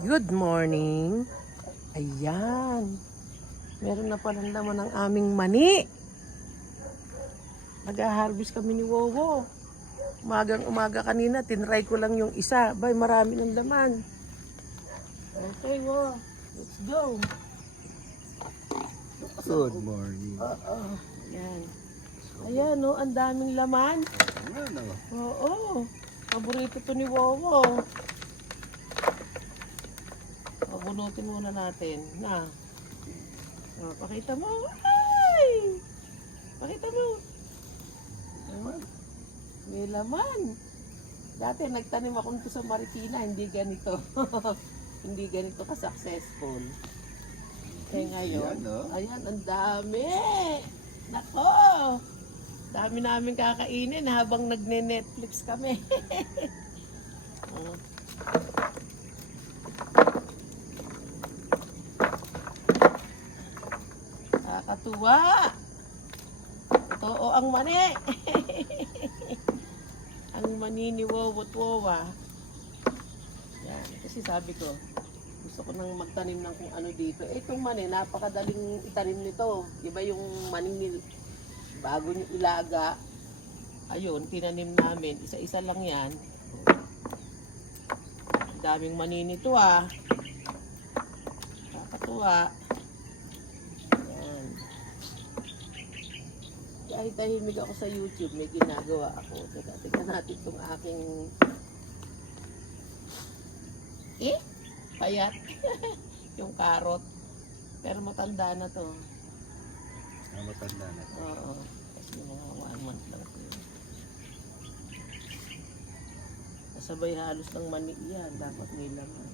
Good morning. Ayan. Meron na palang laman ng aming mani. Nag-harvest kami ni Wowo. Umagang umaga kanina, tinry ko lang yung isa. Bay, marami ng laman. Okay, Wo. Let's go. Good morning. Ayan. Ayan, no, ang daming laman. Ano? Oo. Paborito to ni Wowo. Pabunutin muna natin. Na. Oh, pakita mo. Ay! Pakita mo. Ayan. May laman. Dati nagtanim ako nito sa Marikina, hindi ganito. Hindi ganito ka-successful. Kaya ngayon, ayan, ang dami. Nako! Dami namin kakainin habang nagne-Netflix kami. Oh. Nakakatuwa. Totoo ang mani. Ang mani ni Wowo't Wowa. Yan. Kasi sabi ko, gusto ko nang magtanim ng kung ano dito. Itong mani, napakadaling itanim nito. Iba yung mani bago nyo ilaga. Ayun, tinanim namin. Isa-isa lang yan. Ang daming mani nito ah. Nakakatuwa. Yan. Kahit tahimik ako sa YouTube, may ginagawa ako. Teka natin itong aking payat. Yung carrot. Pero matanda na to. Matanda na. Oo. Kasi mga 1 month lang to. Kasabay halos ng mani yan. Dapat may laman.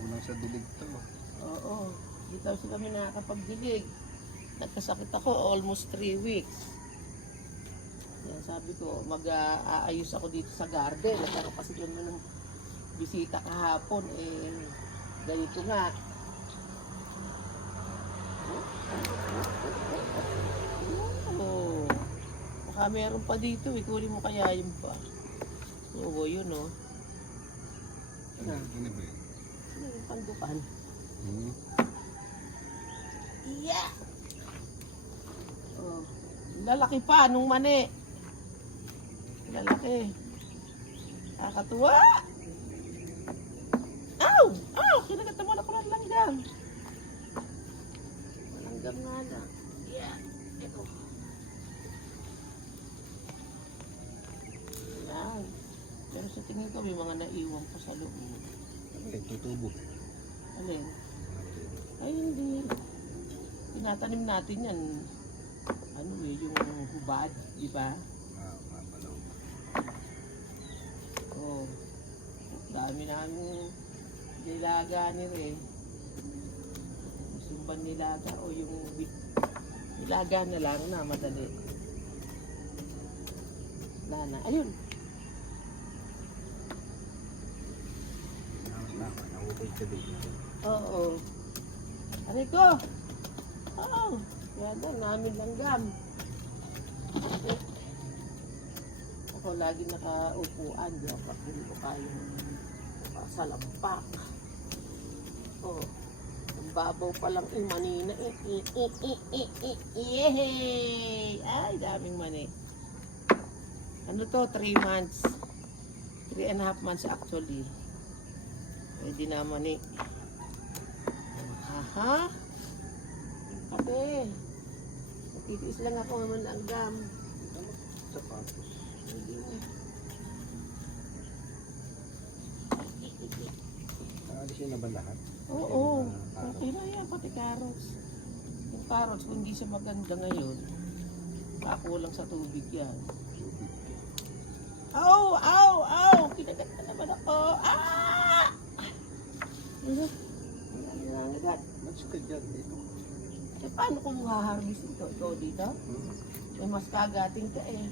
Unang sa dilig to. Oo. Dito kasi kami nakakapagdilig. Nagkasakit ako almost 3 weeks. Yan, sabi ko, mag-aayos ako dito sa garden. At kasi yun ng bisita kahapon, ganito nga. Oh, baka meron pa dito, kunin mo kaya yun pa. Oo, yun o. Ano ba yun? Ano yung pandukan? Yeah! Oh, lalaki pa nung mani. Lalaki. Nakakatuwa. Ow! Ow! Kinagatan mo na ko ng langgam. Langgam nga lang. Yeah. Ito. Yan. Pero sa tingin ko may mga naiwan pa sa loob. Tutubo. Alin? Ay hindi. Tinatanim natin yan. Ano yung hubad, di ba? Oh. Dami namin nilaga ni Ray. Sumban nilaga o yung nilaga na lang na madali. Lana. Ayun. Nakukay ka din. Oo. Aray ko. Oo. Yan doon, namin langgam. Ako lagi nakaupuan. Di ako hindi ko kayong salampak. Oh. Ang babaw pa lang yung manina. Yehey! Ay, daming mani. Ano to? 3 months. 3.5 months actually. Pwede na mani. Aha. Kape. Nagtitiis lang ako naman ang gam. Sapatos. Hindi na. Aalisin na ba lahat? Oo. Okay na yan. Pati carrots. Yung carrots, kung hindi siya maganda ngayon, kakulang sa tubig yan. Ow! Ow! Ow! Kinagat na naman ako. Ah! Ano? Nangangagat. Mas ka dyan dito. Eh, paano kung haharvest ito? Ikaw dito? May mas kagating ka eh.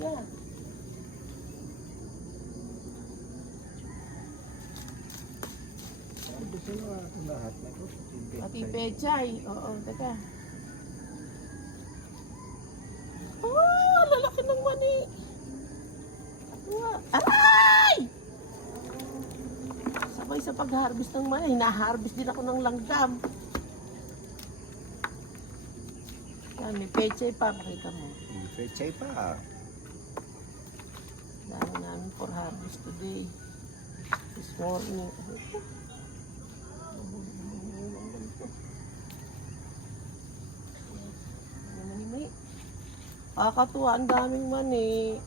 Yeah. Gusto na lahat na ito. Pati pechay. Oo, teka. Aray! Sabay sa pag-harvest ng mani, hina-harvest din ako ng langgam. Yan, may pechay pa, pakita mo. Pechay pa. Dami namin for harvest today. This morning. Kakatuwa, ang daming mani.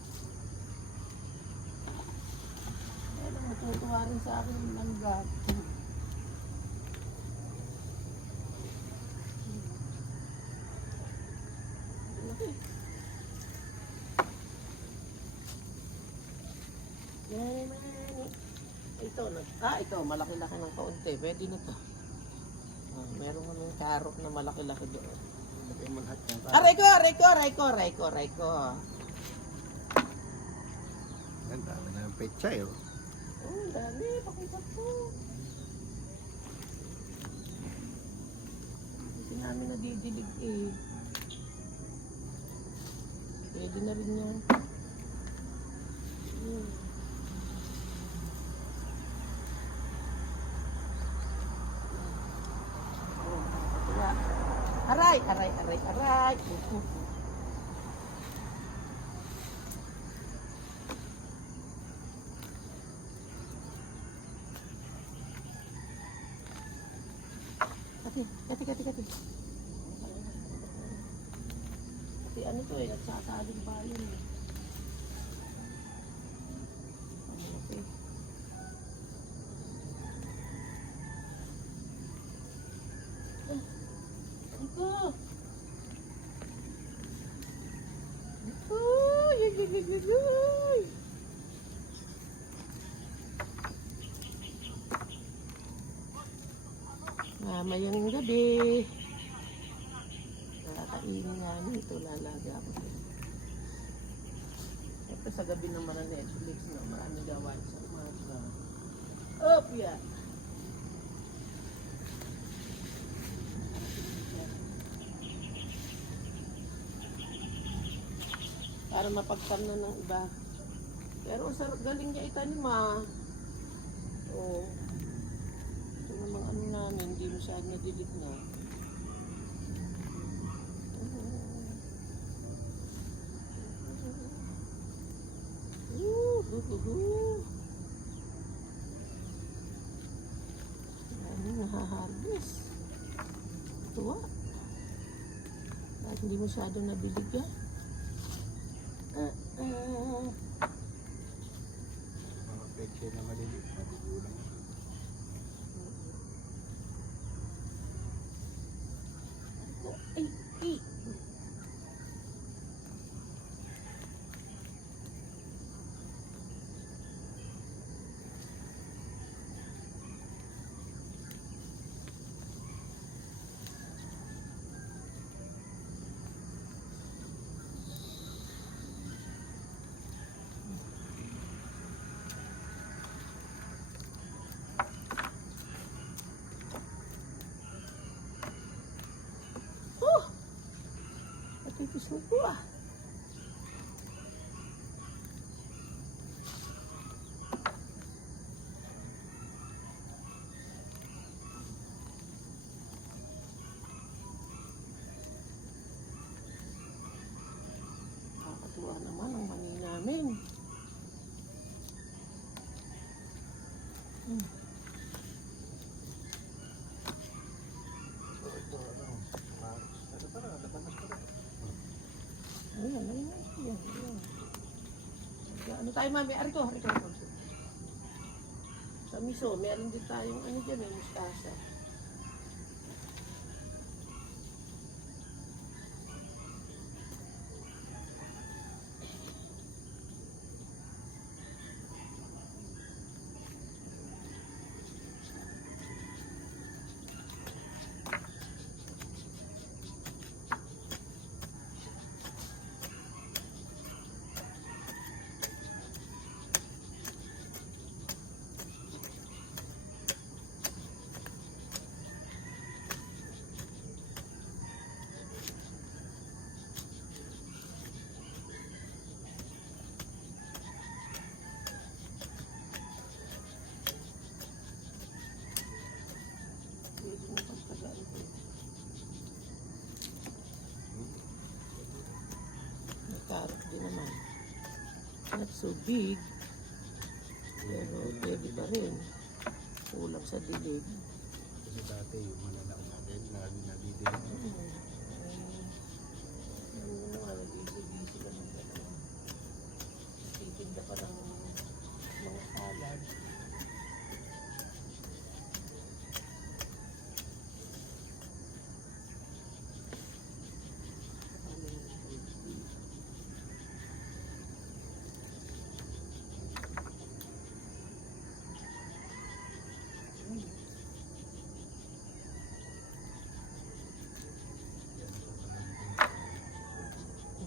Kaya lang matutuwa rin sa akin yung langgam. Yan, mani. Ito, malaki-laki ng kaunti. Pwede na to. Meron kaming carrot na malaki-laki doon. Lagay mo lahat yan. Aray ko! Ang dami na ng pechay, oh. Oh, dami. Pakita ko. Kasi namin nadidilig eh. Pwede na rin yan. Oh, nakakatuwa. Aray! Kati. Kati ano to eh, nagsasaling pa yun eh. Okay. Ito! Uy! Mamayang gabi. Nakakainin namin ito, lalaga ako. Ito sa gabi naman ang Netflix na marami gawain sa umaga. Up yan! Para mapagtan na ng iba. Pero sa galing niya itanim ah. Oo. Ito namang ano namin, hindi masyadong nadilig na. Ano nahaharvest? Tuwa. Kahit hindi masyadong nabilig ah. Mga pechay na maliliit, magugulang. Ay! Tipis na po ah. Nakakatuwa naman ang mani namin. Ayan. Ano tayo mami? Arito. Sa miso, meron din tayong ano dyan, may mustasa. malaki naman. Not so big. Pero pwede pa rin. Kulang sa dilig. Kasi dati yung malalaw natin, nadidilig. Busy ka ng gano'n. Titinda pa ng mga salad.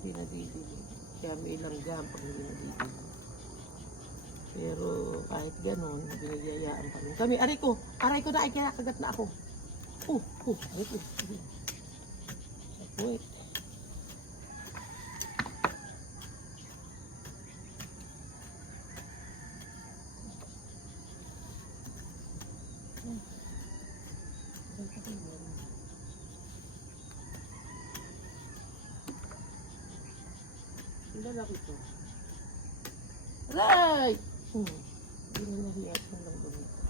Hindi nadidilig. Kaya may langgam pag hindi nadidilig. Pero kahit ganon, binigayaan pa rin kami. Aray ko na, ay kinakagat na ako. Aray ko. Wait. Ang lalaki to. Aray! Hindi na nahiyat na lang ganito.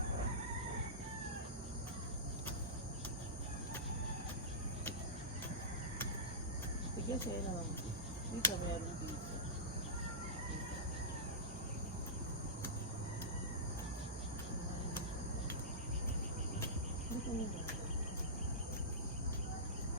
Sige, sa'yo naman. Dito, meron dito.